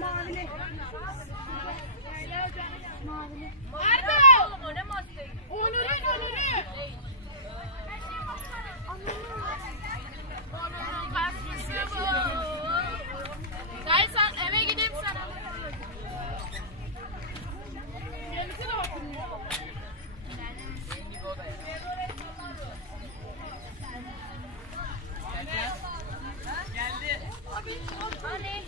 Mavili. Mavili. Nerede? Oğlum o ne masayı? Onur'un. Onur'un kaskısı bu. Gel sen eve gideyim sana. Kendisine bakın. Geldi. Abi, hani?